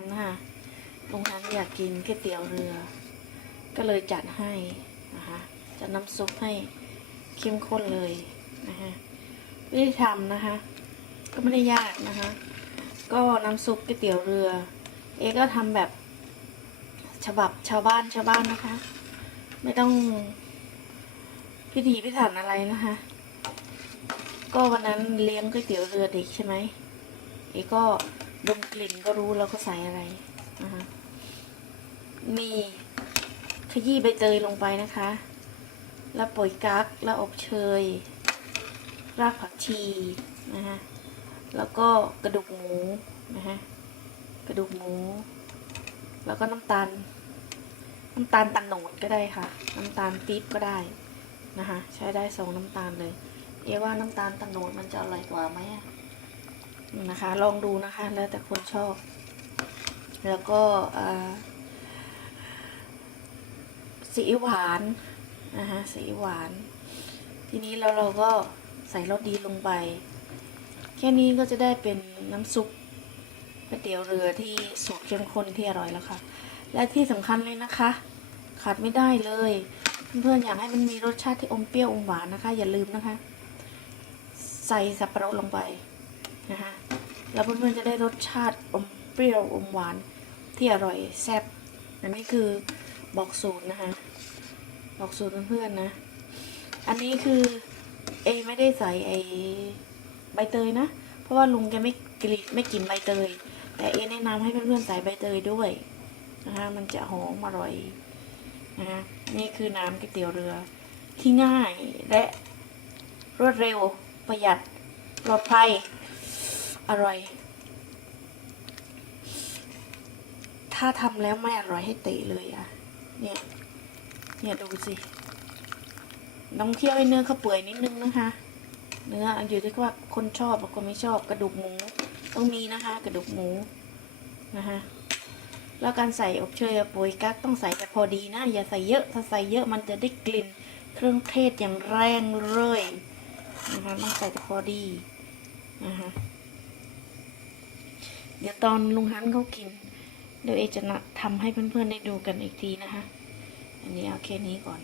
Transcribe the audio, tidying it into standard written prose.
นั้นนะคะลุงฮันอยากกินก๋วยเตี๋ยวเรือก็เลยจัดให้นะคะจัดน้ำซุปให้เข้มข้นเลยนะคะวิธีทำนะคะก็ไม่ได้ยากนะคะก็น้ำซุปก๋วยเตี๋ยวเรือก็ทำแบบฉบับชาวบ้านนะคะไม่ต้องพิถีพิถันอะไรนะคะก็วันนั้นเลี้ยงก๋วยเตี๋ยวเรือเด็กใช่ไหมก็ดมกลิ่นก็รู้แล้วก็ใส่อะไรนะคะมีขยี้ใบเตยลงไปนะคะแล้วโปยกั๊กแล้วอบเชยรากผักชีนะคะแล้วก็กระดูกหมูนะคะกระดูกหมูแล้วก็น้ำตาลตะโนดก็ได้ค่ะน้ำตาลปี๊บก็ได้นะคะใช้ได้2น้ำตาลเลยว่าน้ำตาลตะโนดมันจะอร่อยกว่าไหมนะคะลองดูนะคะแล้วแต่คนชอบแล้วก็ซีอิ๊วหวานนะคะซีอิ๊วหวานทีนี้เราก็ใส่รสดีลงไปแค่นี้ก็จะได้เป็นน้ำซุปก๋วยเตี๋ยวเรือที่สูตรเข้มข้นที่อร่อยแล้วค่ะและที่สำคัญเลยนะคะขาดไม่ได้เลยเพื่อนๆอยากให้มันมีรสชาติที่อมเปรี้ยวอมหวานนะคะอย่าลืมนะคะใส่สับปะรดลงไปนะคะแล้วเพื่อนๆจะได้รสชาติอมเปรี้ยวอมหวานที่อร่อยแซ่บอันนี้คือบอกสูตรนะคะบอกสูตรเพื่อนๆนะอันนี้คือไม่ได้ใส่ใบเตยนะเพราะว่าลุงแกไม่กินใบเตยแต่แนะนำให้เพื่อนๆใส่ใบเตยด้วยนะคะมันจะหอมอร่อยนะคะนี่คือน้ำก๋วยเตี๋ยวเรือที่ง่ายและรวดเร็วประหยัดปลอดภัยอร่อยถ้าทำแล้วไม่อร่อยให้เตะเลยอ่ะเนี่ยดูสิต้องเคี่ยวให้เนื้อเขาเปื่อยนิดนึงนะคะเนื้ออยู่ที่ว่าคนชอบหรือคนไม่ชอบกระดูกหมูต้องมีนะคะกระดูกหมูนะคะแล้วการใส่อบเชยโปยกั๊กต้องใส่แต่พอดีนะอย่าใส่เยอะถ้าใส่เยอะมันจะได้กลิ่นเครื่องเทศอย่างแรงเลยนะคะต้องใส่แต่พอดีนะคะเดี๋ยวตอนลุงฮันเขากินเดี๋ยวจะทำให้เพื่อนๆได้ดูกันอีกทีนะคะอันนี้เอาแค่นี้ก่อน